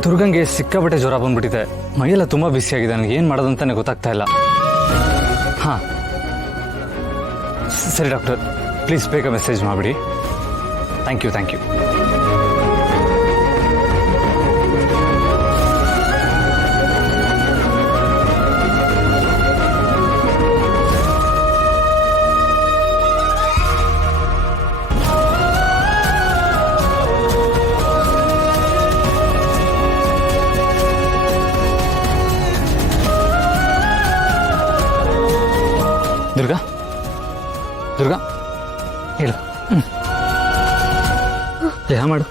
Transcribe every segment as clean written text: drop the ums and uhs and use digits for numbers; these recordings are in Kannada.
ದುರ್ಗಂಗೆ ಸಿಕ್ಕಾಪಟ್ಟೆ ಜ್ವರ ಬಂದ್ಬಿಟ್ಟಿದೆ. ಮೈಯೆಲ್ಲ ತುಂಬ ಬಿಸಿಯಾಗಿದೆ. ನನಗೆ ಏನು ಮಾಡೋದಂತಾನೆ ಗೊತ್ತಾಗ್ತಾ ಇಲ್ಲ. ಹಾಂ ಸರಿ ಡಾಕ್ಟರ್, ಪ್ಲೀಸ್ ಬೇಗ ಮೆಸೇಜ್ ಮಾಡಿಬಿಡಿ. Thank you. ದುರ್ಗಾ ಹೇಳು. ದೇಹ ಮಾಡು.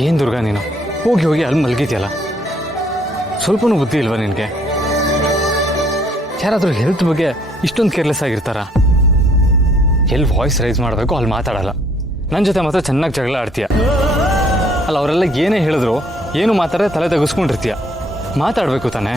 ಏನು ದುರ್ಗಾ ನೀನು ಹೋಗಿ ಅಲ್ಲಿ ಮಲಗಿದ್ಯಲ್ಲ, ಸ್ವಲ್ಪನೂ ಬುದ್ಧಿ ಇಲ್ವಾ ನಿನಗೆ? ಯಾರಾದರೂ ಹೆಲ್ತ್ ಬಗ್ಗೆ ಇಷ್ಟೊಂದು ಕೇರ್ಲೆಸ್ ಆಗಿರ್ತಾರಾ? ಎಲ್ಲಿ ವಾಯ್ಸ್ ರೈಸ್ ಮಾಡಬೇಕು ಅಲ್ಲಿ ಮಾತಾಡಲ್ಲ, ನನ್ನ ಜೊತೆ ಮಾತ್ರ ಚೆನ್ನಾಗಿ ಜಗಳ ಆಡ್ತೀಯ. ಅಲ್ಲ ಅವರೆಲ್ಲ ಏನೇ ಹೇಳಿದ್ರು ಏನು ಮಾತಾಡದೆ ತಲೆ ತೆಗೆಸ್ಕೊಂಡಿರ್ತೀಯ. ಮಾತಾಡಬೇಕು ತಾನೇ.